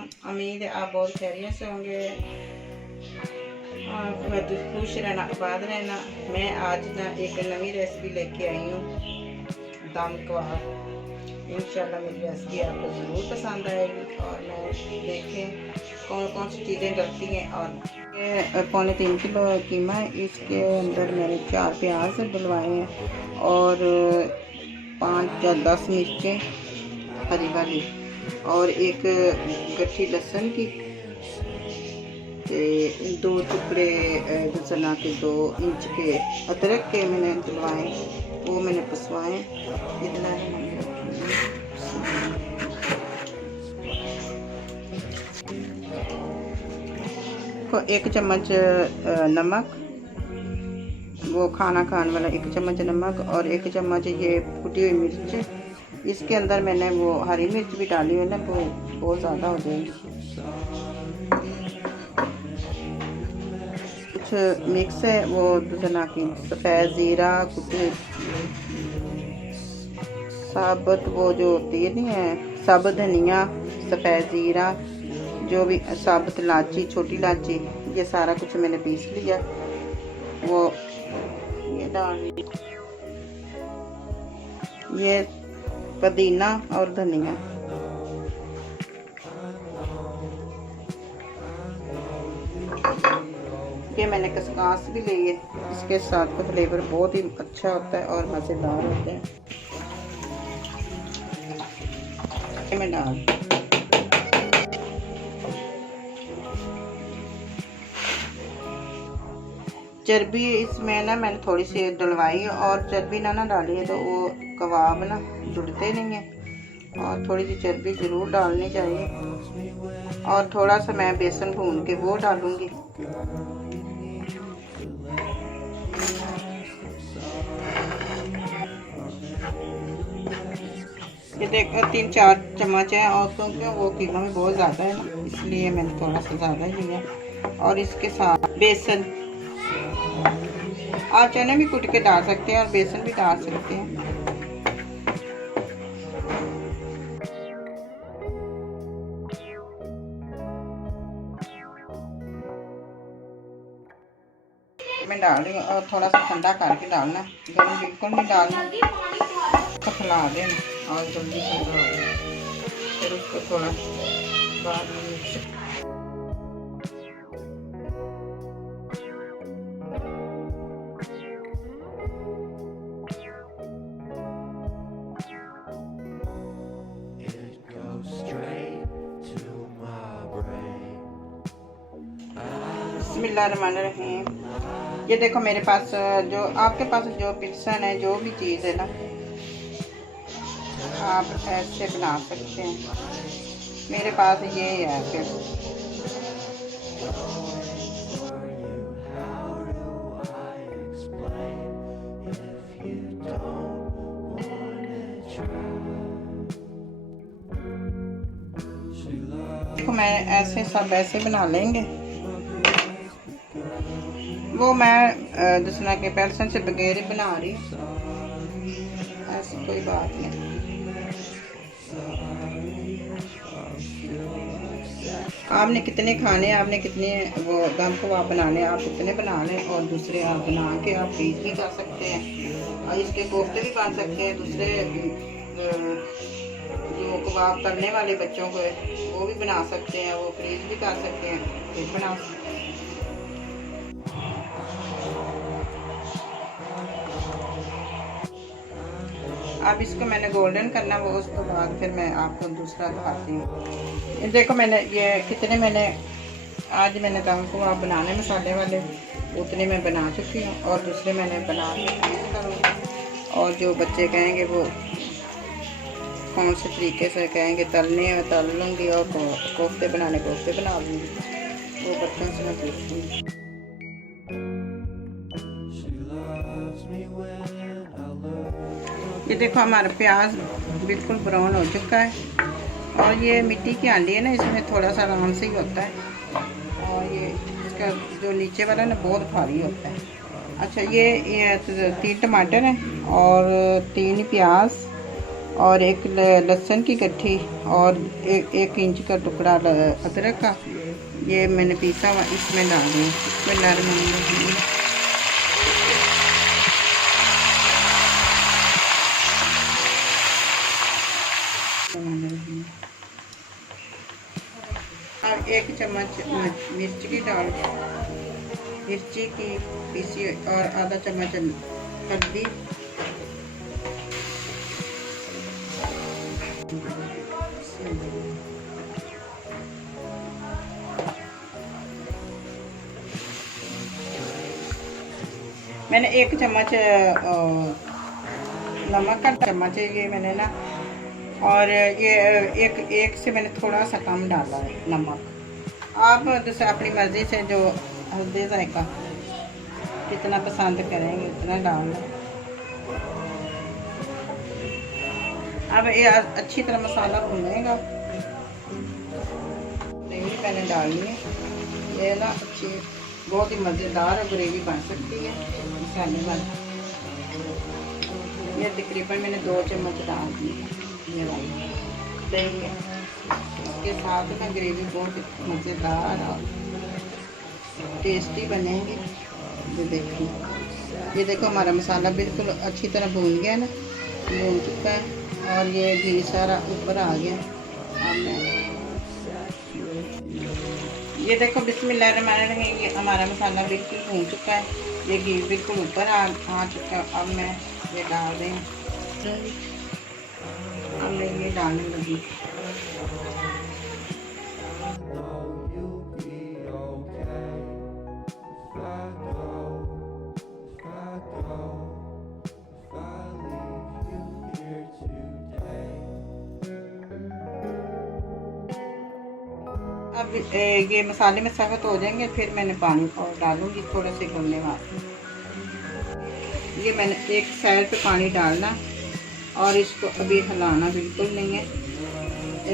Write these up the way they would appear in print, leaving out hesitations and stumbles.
उम्मीद है आप बहुत खैरियत से होंगे। मैं तो खुश रहना, आबाद रहना। मैं आज ना एक नई रेसिपी लेके आई हूँ, दम कबाब। इंशाल्लाह मेरी रेसिपी आपको ज़रूर पसंद आएगी। और मैं देखें कौन कौन सी चीज़ें डलती हैं। और ये 3.25 किलो कीमा है। इसके अंदर मैंने 4 प्याज डलवाए हैं और 5 या 10 मिर्चें हरी वाली और एक गट्ठी लहसुन की, 2 टुकड़े चना के 2 इंच के अदरक के मैंने डलवाए, वो मैंने पसवाए। इतना को 1 चम्मच नमक, वो खाना खाने वाला 1 चम्मच नमक और 1 चम्मच ये कुटी हुई मिर्च। इसके अंदर मैंने वो हरी मिर्च भी डाली है ना, वो बहुत ज़्यादा हो जाएगी। कुछ मिक्स है वो जना की सफ़ेद ज़ीरा, कुछ साबुत वो जो होती है नहीं है, साबुत धनिया, सफ़ेद ज़ीरा, जो भी साबुत इलायची, छोटी इलायची, ये सारा कुछ मैंने पीस लिया। वो ये डाल, ये पुदीना और धनिया। ये मैंने खसखस भी ली है, इसके साथ का फ्लेवर बहुत ही अच्छा होता है और मज़ेदार होता है। मैं डाल चर्बी इसमें ना मैंने थोड़ी सी डलवाई, और चर्बी ना डाली है तो वो कबाब ना जुड़ते नहीं है। और थोड़ी सी चर्बी ज़रूर डालनी चाहिए। और थोड़ा सा मैं बेसन भून के वो डालूँगी। ये देखो 3-4 चम्मच है, और क्योंकि वो कीमा में बहुत ज़्यादा है ना, इसलिए मैंने थोड़ा सा ज़्यादा ही लिया। और इसके साथ बेसन, आप चने भी कूट के डाल सकते हैं और बेसन भी डाल सकते हैं। मैं डाल रही हूँ और थोड़ा सा ठंडा करके डालना, गर्म बिल्कुल नहीं डालना। तो खिला देना और जल्दी ठंडा हो जाए, फिर उसको थोड़ा बाद में मिक्स। बिस्मिल्लाहिर्रहमानिर्रहीम। ये देखो मेरे पास जो आपके पास जो पिल्सन है, जो भी चीज़ है ना, आप ऐसे बना सकते हैं। मेरे पास ये है। फिर देखो मैं ऐसे सब ऐसे बना लेंगे। वो मैं दूसरा के पैसन से बगैर ही बना रही, ऐसी कोई बात नहीं। आपने कितने खाने, आपने कितने वो दम कबाब बनाने, आप कितने बना लें और दूसरे आप बना के आप फ्रीज भी कर सकते हैं। और इसके कोफ्ते भी बन सकते हैं। दूसरे जो कबाब तलने वाले बच्चों को वो भी बना सकते हैं, वो फ्रीज भी कर सकते हैं, फिर बना सकते हैं। अब इसको मैंने गोल्डन करना, वो उसके बाद फिर मैं आपको दूसरा दिखाती हूँ। देखो मैंने ये कितने मैंने आज मैंने दम कबाब बनाने मसाले वाले उतने मैं बना चुकी हूँ, और दूसरे मैंने बना के, और जो बच्चे कहेंगे वो कौन से तरीके से कहेंगे तलने हैं तल लूँगी, और कोफ्ते बनाने कोफ्ते बना लूँगी, वो बच्चों से मैं पूछूँगी। ये देखो हमारा प्याज बिल्कुल ब्राउन हो चुका है, और ये मिट्टी की हांडी है ना, इसमें थोड़ा सा आराम से ही होता है, और ये इसका जो नीचे वाला ना बहुत भारी होता है। अच्छा ये 3 टमाटर हैं और 3 प्याज और एक लहसुन की गट्ठी और एक इंच का टुकड़ा अदरक का, ये मैंने पीसा हुआ इसमें डाल दिया। इसमें डाल और 1 चम्मच मिर्च की डाल, मिर्ची की पीसी और आधा चम्मच हल्दी, मैंने 1 चम्मच नमक का चम्मच है ये मैंने ना, और ये एक से मैंने थोड़ा सा कम डाला है नमक। आप जैसे अपनी मर्ज़ी से जो हल्दी जायका कितना पसंद करेंगे उतना डालना। अब ये अच्छी तरह मसाला भुनेगा। ग्रेवी मैंने डालनी है, ये ना अच्छी बहुत ही मज़ेदार ग्रेवी बन सकती है मसाले वाली। ये तकरीबन मैंने 2 चम्मच डाल दी ये वाली दही है, इसके साथ में ग्रेवी बहुत मज़ेदार और टेस्टी बनेगी। ये देखो हमारा मसाला बिल्कुल अच्छी तरह भून गया ना, भून चुका है और ये घी सारा ऊपर आ गया। ये देखो बिस्मिल्लाहिर्रहमानिर्रहीम, ये हमारा मसाला बिल्कुल भून चुका है, ये घी बिल्कुल ऊपर आ चुका है। अब मैं ये डाल दें, अब मैं ये डालने लगी। अब ये मसाले में सख्त हो जाएंगे, फिर मैंने पानी और डालूंगी थोड़े से घुलने वाले। ये मैंने एक साइड पे पानी डालना और इसको अभी हिलाना बिल्कुल नहीं है।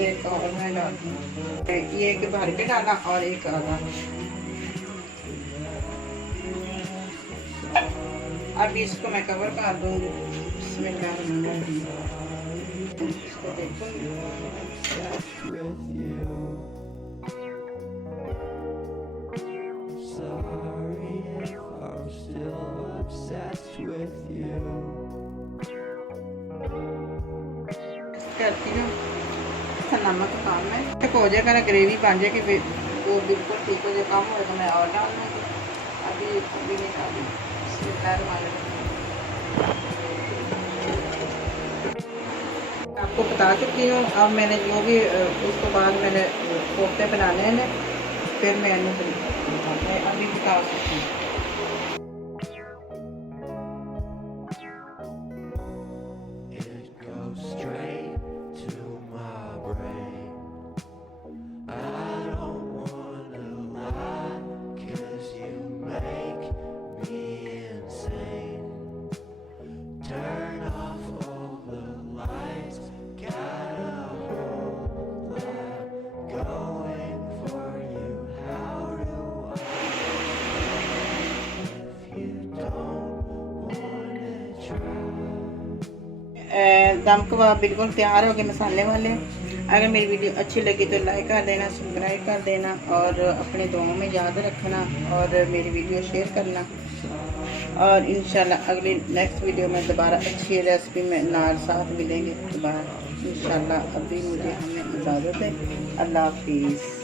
एक और मैं डालूँगी, ये एक भर के डाला और एक आधा। अब इसको मैं कवर कर दूँगी। बिस्मिल्लाहिर्रहमानिर्रहीम, इसको देखूँगी। करती हूँ नमक कम है, हो जाएगा ना ग्रेवी बन जाएगी, वो बिल्कुल ठीक हो जाए। कम हो तो मैं और डाल दूँगी, अभी नहीं डाली। आपको बता चुकी हूँ। अब मैंने जो भी उसके बाद मैंने कोफ्ते बनाने हैं, फिर मैं अभी बता सकती हूँ। दम कबाब बिल्कुल तैयार हो गए मसाले वाले। अगर मेरी वीडियो अच्छी लगी तो लाइक कर देना, सब्सक्राइब कर देना और अपने दुआओं में याद रखना और मेरी वीडियो शेयर करना। और इंशाल्लाह अगली नेक्स्ट वीडियो में दोबारा अच्छी रेसिपी में साथ मिलेंगे दोबारा इंशाल्लाह। अभी मुझे हमें इजाज़त है। अल्लाह हाफिज़।